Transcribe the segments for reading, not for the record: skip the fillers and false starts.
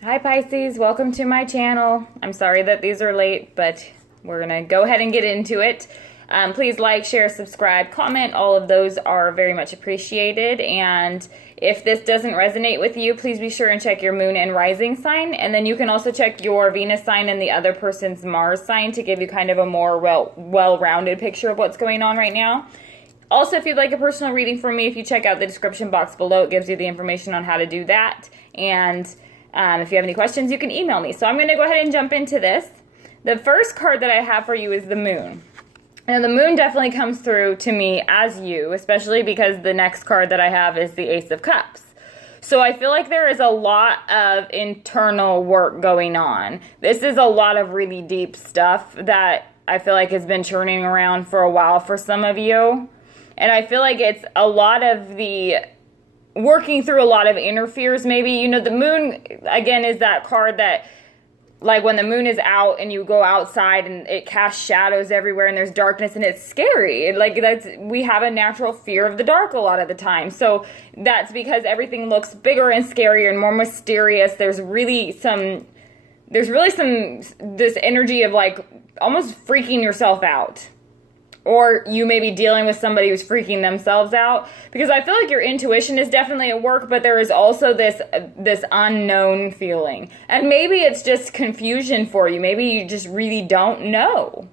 Hi Pisces, welcome to my channel. I'm sorry that these are late, but we're gonna go ahead and get into it. Please like, share, subscribe, comment. All of those are very much appreciated. And if this doesn't resonate with you, please be sure and check your moon and rising sign. And then you can also check your Venus sign and the other person's Mars sign to give you kind of a more well-rounded picture of what's going on right now. Also, if you'd like a personal reading from me, if you check out the description box below, it gives you the information on how to do that. And if you have any questions, you can email me. So I'm going to go ahead and jump into this. The first card that I have for you is the moon. Now, the moon definitely comes through to me as you, especially because the next card that I have is the Ace of Cups. So I feel like there is a lot of internal work going on. This is a lot of really deep stuff that I feel like has been churning around for a while for some of you. And I feel like it's a lot of the working through a lot of inner fears, maybe. You know, the moon, again, is that card that, like, when the moon is out and you go outside and it casts shadows everywhere and there's darkness and it's scary. Like, we have a natural fear of the dark a lot of the time. So that's because everything looks bigger and scarier and more mysterious. There's really this energy of, like, almost freaking yourself out. Or you may be dealing with somebody who's freaking themselves out. Because I feel like your intuition is definitely at work, but there is also this unknown feeling. And maybe it's just confusion for you. Maybe you just really don't know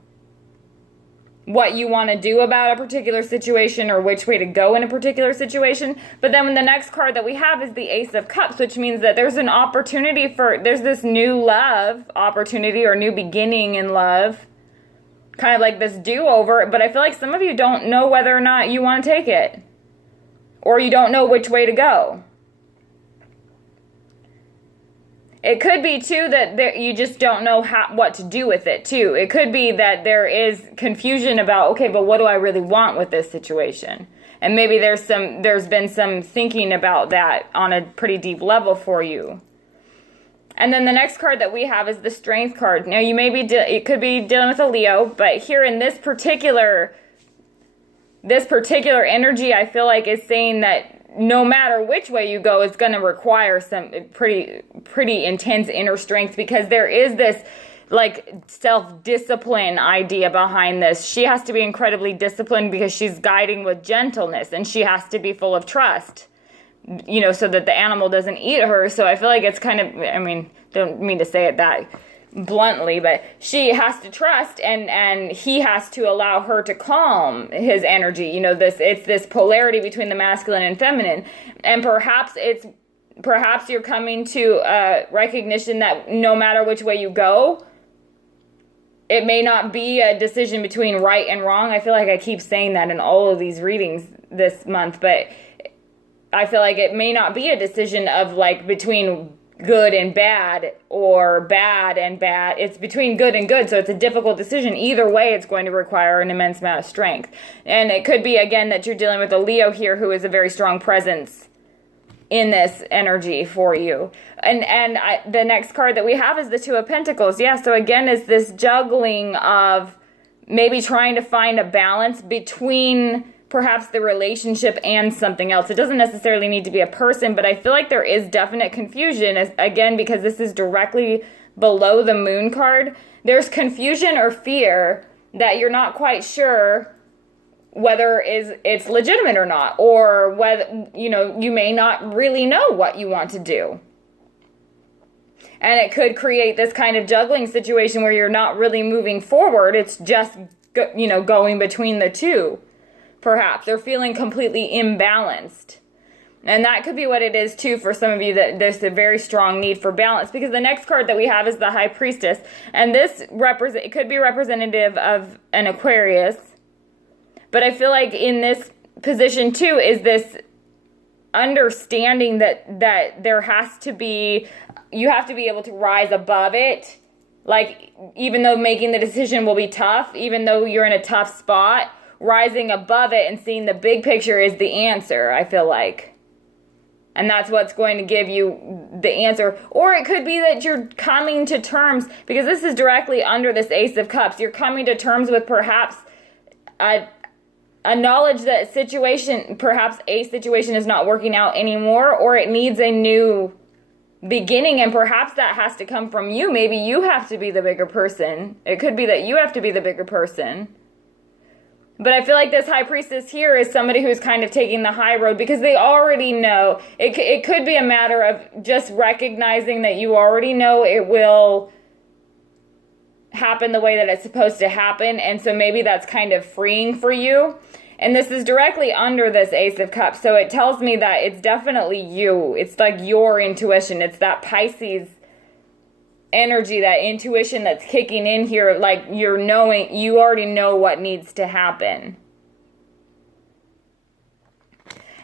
what you want to do about a particular situation or which way to go in a particular situation. But then the next card that we have is the Ace of Cups, which means that there's an opportunity there's this new love opportunity or new beginning in love. Kind of like this do-over, but I feel like some of you don't know whether or not you want to take it. Or you don't know which way to go. It could be, too, that you just don't know what to do with it, too. It could be that there is confusion about, okay, but what do I really want with this situation? And maybe there's been some thinking about that on a pretty deep level for you. And then the next card that we have is the Strength card. Now, you may be it could be dealing with a Leo, but here in this particular energy, I feel like is saying that no matter which way you go, it's going to require some pretty intense inner strength, because there is this, like, self-discipline idea behind this. She has to be incredibly disciplined because she's guiding with gentleness, and she has to be full of trust, you know, so that the animal doesn't eat her. So I feel like it's kind of, I mean, don't mean to say it that bluntly, but she has to trust, and he has to allow her to calm his energy. You know, it's this polarity between the masculine and feminine. And perhaps you're coming to a recognition that no matter which way you go, it may not be a decision between right and wrong. I feel like I keep saying that in all of these readings this month, but I feel like it may not be a decision of, like, between good and bad or bad and bad. It's between good and good, so it's a difficult decision. Either way, it's going to require an immense amount of strength. And it could be, again, that you're dealing with a Leo here who is a very strong presence in this energy for you. And the next card that we have is the Two of Pentacles. Yeah, so again, is this juggling of maybe trying to find a balance between perhaps the relationship and something else. It doesn't necessarily need to be a person, but I feel like there is definite confusion, again, because this is directly below the moon card. There's confusion or fear that you're not quite sure whether it's legitimate or not, or whether, you know, you may not really know what you want to do. And it could create this kind of juggling situation where you're not really moving forward. It's just, you know, going between the two. Perhaps they're feeling completely imbalanced. And that could be what it is, too, for some of you, that there's a very strong need for balance. Because the next card that we have is the High Priestess. And this it could be representative of an Aquarius. But I feel like in this position, too, is this understanding that there has to be, you have to be able to rise above it. Like, even though making the decision will be tough, even though you're in a tough spot, rising above it and seeing the big picture is the answer, I feel like. And that's what's going to give you the answer. Or it could be that you're coming to terms, because this is directly under this Ace of Cups. You're coming to terms with perhaps a knowledge that perhaps a situation is not working out anymore, or it needs a new beginning, and perhaps that has to come from you. Maybe you have to be the bigger person. It could be that you have to be the bigger person. But I feel like this high priestess here is somebody who's kind of taking the high road because they already know. It could be a matter of just recognizing that you already know it will happen the way that it's supposed to happen. And so maybe that's kind of freeing for you. And this is directly under this Ace of Cups. So it tells me that it's definitely you. It's like your intuition. It's that Pisces energy, that intuition that's kicking in here, like you're knowing, you already know what needs to happen.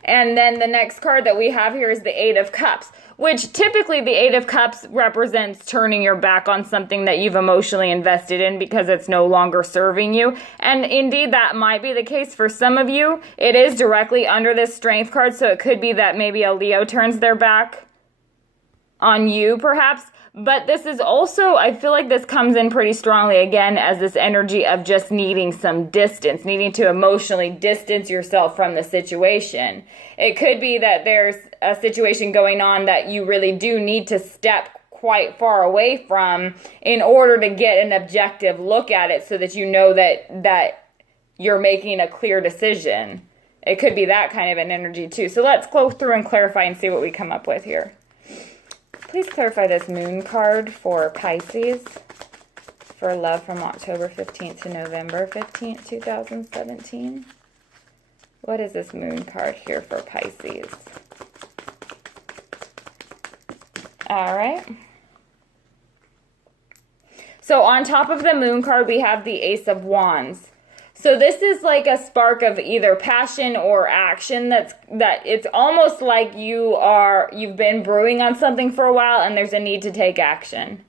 And then the next card that we have here is the Eight of Cups, which typically the Eight of Cups represents turning your back on something that you've emotionally invested in because it's no longer serving you. And indeed, that might be the case for some of you. It is directly under this Strength card, so it could be that maybe a Leo turns their back on you, perhaps. But this is also, I feel like this comes in pretty strongly again as this energy of just needing some distance, needing to emotionally distance yourself from the situation. It could be that there's a situation going on that you really do need to step quite far away from in order to get an objective look at it so that you know that you're making a clear decision. It could be that kind of an energy too. So let's go through and clarify and see what we come up with here. Please clarify this moon card for Pisces for love from October 15th to November 15th, 2017. What is this moon card here for Pisces? All right. So on top of the moon card, we have the Ace of Wands. So this is like a spark of either passion or action that it's almost like you've been brewing on something for a while and there's a need to take action.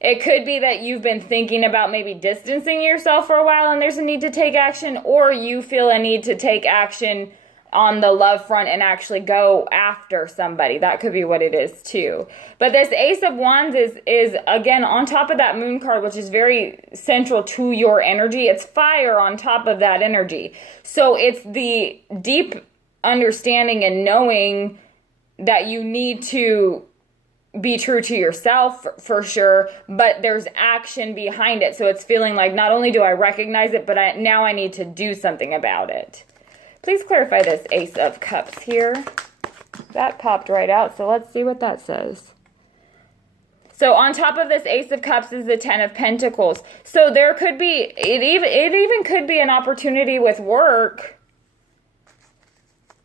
It could be that you've been thinking about maybe distancing yourself for a while and there's a need to take action, or you feel a need to take action on the love front and actually go after somebody. That could be what it is too. But this Ace of Wands is again on top of that moon card, which is very central to your energy. It's fire on top of that energy. So it's the deep understanding and knowing that you need to be true to yourself for sure, but there's action behind it. So it's feeling like not only do I recognize it, but now I need to do something about it. Please clarify this Ace of Cups here. That popped right out, so let's see what that says. So on top of this Ace of Cups is the Ten of Pentacles. So there could be, it even could be an opportunity with work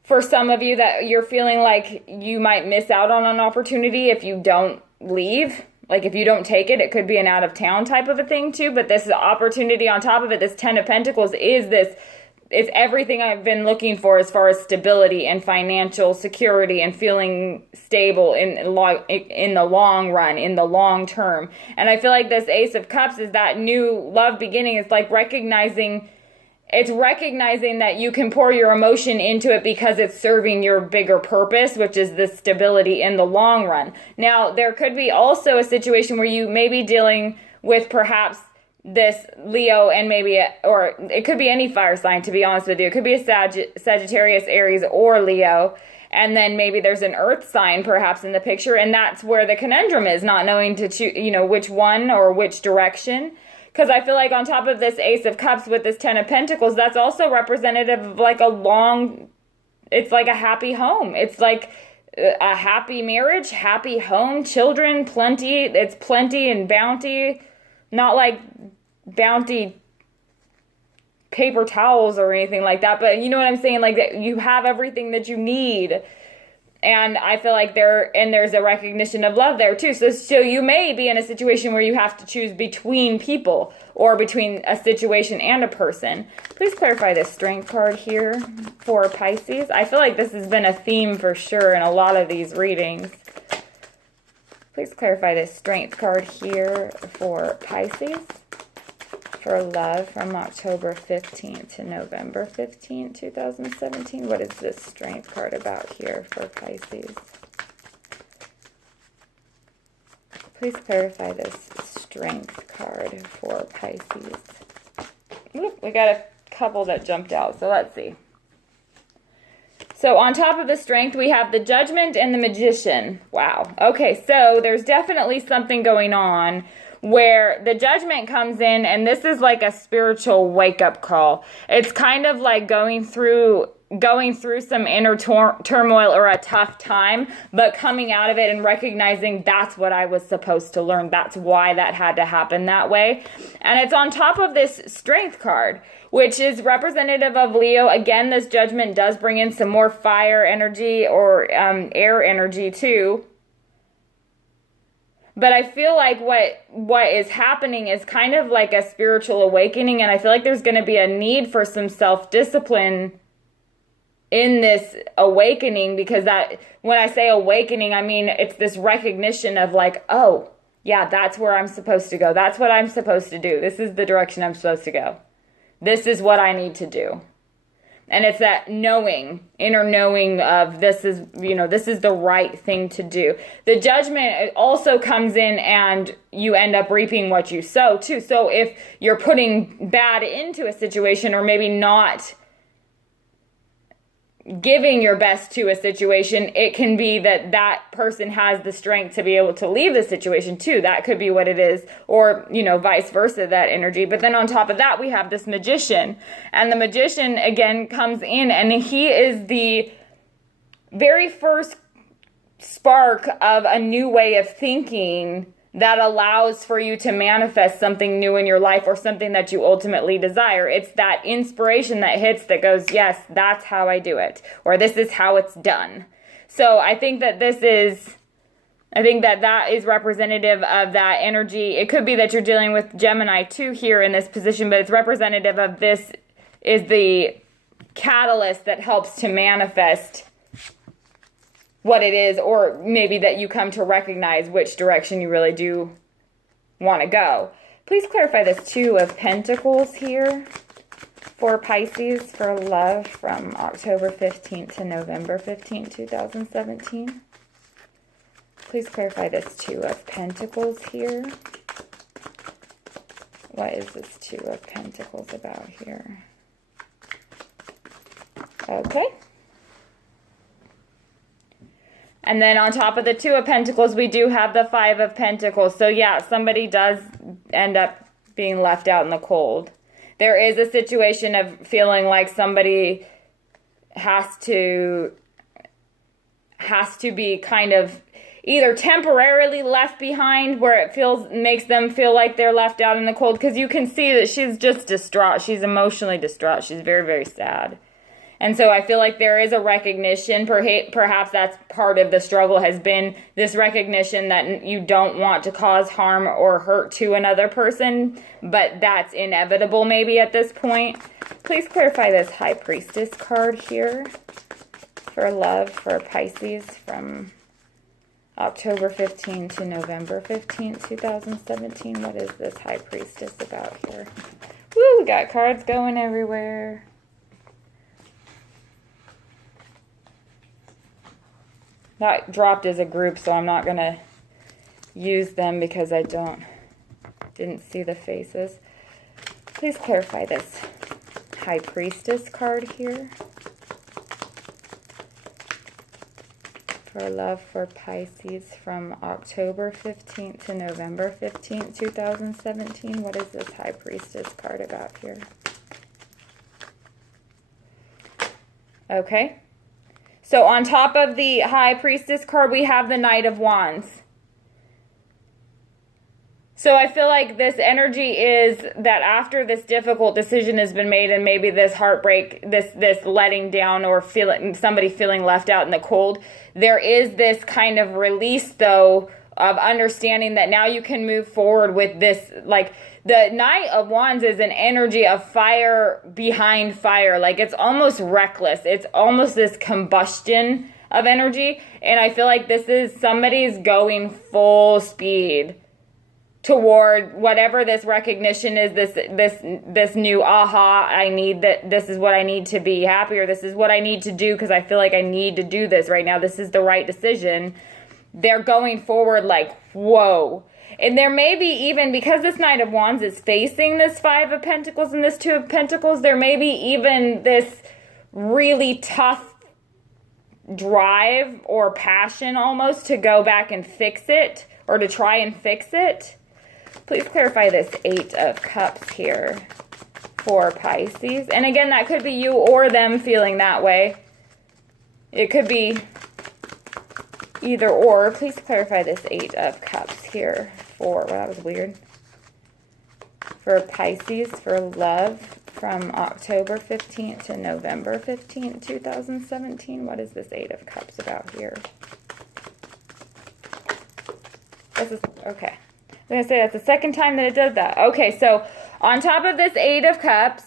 for some of you that you're feeling like you might miss out on an opportunity if you don't leave. Like if you don't take it, it could be an out of town type of a thing too. But this opportunity on top of it, this Ten of Pentacles is this, it's everything I've been looking for as far as stability and financial security and feeling stable in the long run, in the long term. And I feel like this Ace of Cups is that new love beginning. It's like recognizing that you can pour your emotion into it because it's serving your bigger purpose, which is the stability in the long run. Now, there could be also a situation where you may be dealing with perhaps this Leo and or it could be any fire sign, to be honest with you. It could be a Sagittarius, Aries, or Leo. And then maybe there's an earth sign perhaps in the picture. And that's where the conundrum is, not knowing to choose, which one or which direction. Because I feel like on top of this Ace of Cups with this Ten of Pentacles, that's also representative of like it's like a happy home. It's like a happy marriage, happy home, children, plenty. It's plenty and bounty. Not like bounty paper towels or anything like that, but you know what I'm saying? Like that you have everything that you need. And I feel like there's a recognition of love there too. So you may be in a situation where you have to choose between people or between a situation and a person. Please clarify this Strength card here for Pisces. I feel like this has been a theme for sure in a lot of these readings. Please clarify this Strength card here for Pisces for love from October 15th to November 15th, 2017. What is this Strength card about here for Pisces? Please clarify this Strength card for Pisces. Oop, we got a couple that jumped out, so let's see. So on top of the Strength, we have the Judgment and the Magician. Wow. Okay, so there's definitely something going on where the Judgment comes in, and this is like a spiritual wake-up call. It's kind of like going through some inner turmoil or a tough time, but coming out of it and recognizing that's what I was supposed to learn. That's why that had to happen that way. And it's on top of this Strength card, which is representative of Leo. Again, this Judgment does bring in some more fire energy or air energy too. But I feel like what is happening is kind of like a spiritual awakening, and I feel like there's going to be a need for some self-discipline in this awakening, because that, when I say awakening, I mean it's this recognition of like, oh, yeah, that's where I'm supposed to go. That's what I'm supposed to do. This is the direction I'm supposed to go. This is what I need to do. And it's that knowing, inner knowing of this is the right thing to do. The Judgment also comes in, and you end up reaping what you sow too. So if you're putting bad into a situation, or maybe not giving your best to a situation, it can be that person has the strength to be able to leave the situation too. That could be what it is, or vice versa, that energy. But then on top of that, we have this Magician, and the Magician again comes in, and he is the very first spark of a new way of thinking that allows for you to manifest something new in your life, or something that you ultimately desire. It's that inspiration that hits that goes, yes, that's how I do it, or this is how it's done. So I think that that is representative of that energy. It could be that you're dealing with Gemini too here in this position, but it's representative of this is the catalyst that helps to manifest what it is, or maybe that you come to recognize which direction you really do want to go. Please clarify this Two of Pentacles here for Pisces for love from October 15th to November 15th, 2017. Please clarify this Two of Pentacles here. What is this Two of Pentacles about here? Okay. And then on top of the Two of Pentacles, we do have the Five of Pentacles. So yeah, somebody does end up being left out in the cold. There is a situation of feeling like somebody has to be kind of either temporarily left behind, where it makes them feel like they're left out in the cold, because you can see that she's just distraught. She's emotionally distraught. She's very, very sad. And so I feel like there is a recognition, perhaps that's part of the struggle, has been this recognition that you don't want to cause harm or hurt to another person, but that's inevitable maybe at this point. Please clarify this High Priestess card here for love for Pisces from October 15th to November 15th, 2017. What is this High Priestess about here? Woo, we got cards going everywhere. That dropped as a group, so I'm not going to use them because I didn't see the faces. Please clarify this High Priestess card here for love for Pisces from October 15th to November 15th, 2017. What is this High Priestess card about here? Okay. So on top of the High Priestess card, we have the Knight of Wands. So I feel like this energy is that after this difficult decision has been made, and maybe this heartbreak, this letting down, or somebody feeling left out in the cold, there is this kind of release, though, of understanding that now you can move forward with this. Like, the Knight of Wands is an energy of fire behind fire. Like, it's almost reckless. It's almost this combustion of energy. And I feel like this is somebody's going full speed toward whatever this recognition is, this new aha, I need that, this is what I need to be happy, or this is what I need to do because I feel like I need to do this right now. This is the right decision. They're going forward like, whoa. And there may be even, because this Knight of Wands is facing this Five of Pentacles and this Two of Pentacles, there may be even this really tough drive or passion almost to go back and fix it, or to try and fix it. Please clarify this 8 of Cups here for Pisces. And again, that could be you or them feeling that way. It could be either or. Please clarify this 8 of Cups here for, well, that was weird. For Pisces, for love from October 15th to November 15th, 2017. What is this 8 of Cups about here? This is, okay. I'm going to say that's the second time that it does that. Okay, so on top of this 8 of Cups,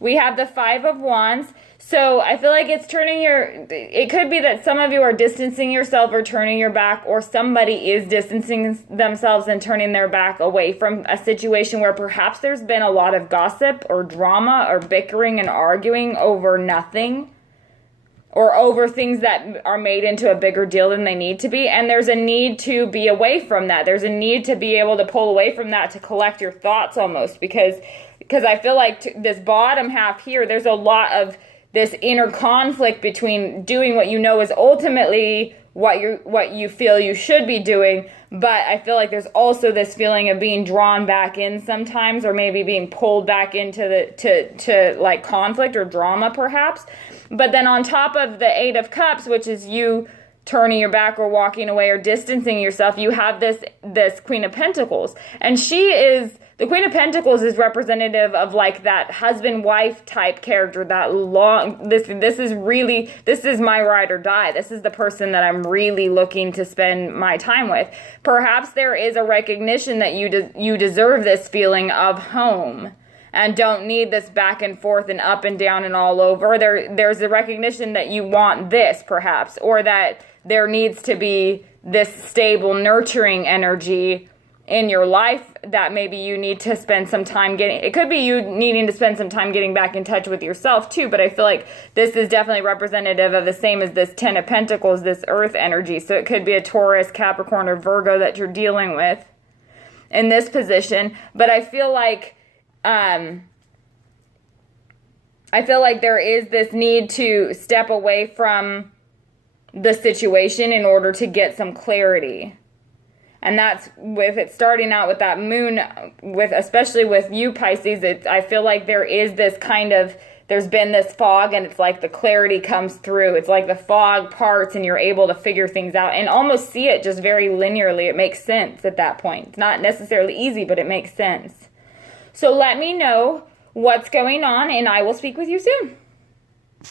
we have the 5 of Wands. So I feel like it's it could be that some of you are distancing yourself or turning your back, or somebody is distancing themselves and turning their back away from a situation where perhaps there's been a lot of gossip or drama or bickering and arguing over nothing, or over things that are made into a bigger deal than they need to be. And there's a need to be away from that. There's a need to be able to pull away from that, to collect your thoughts almost, because I feel like this bottom half here, there's a lot of this inner conflict between doing what you know is ultimately what you feel you should be doing, but I feel like there's also this feeling of being drawn back in sometimes, or maybe being pulled back into to like conflict or drama perhaps. But then on top of the 8 of Cups, which is you turning your back or walking away or distancing yourself, you have this Queen of Pentacles, and the Queen of Pentacles is representative of like that husband-wife type character, that long, this is my ride or die. This is the person that I'm really looking to spend my time with. Perhaps there is a recognition that you deserve this feeling of home and don't need this back and forth and up and down and all over. There's a recognition that you want this perhaps, or that there needs to be this stable, nurturing energy in your life that maybe you need to spend some time getting. It could be you needing to spend some time getting back in touch with yourself too, but I feel like this is definitely representative of the same as this 10 of Pentacles, this earth energy. So it could be a Taurus, Capricorn, or Virgo that you're dealing with in this position. But I feel like there is this need to step away from the situation in order to get some clarity. And that's with it starting out with that moon, especially with you, Pisces. I feel like there is this there's been this fog, and it's like the clarity comes through. It's like the fog parts and you're able to figure things out and almost see it just very linearly. It makes sense at that point. It's not necessarily easy, but it makes sense. So let me know what's going on, and I will speak with you soon.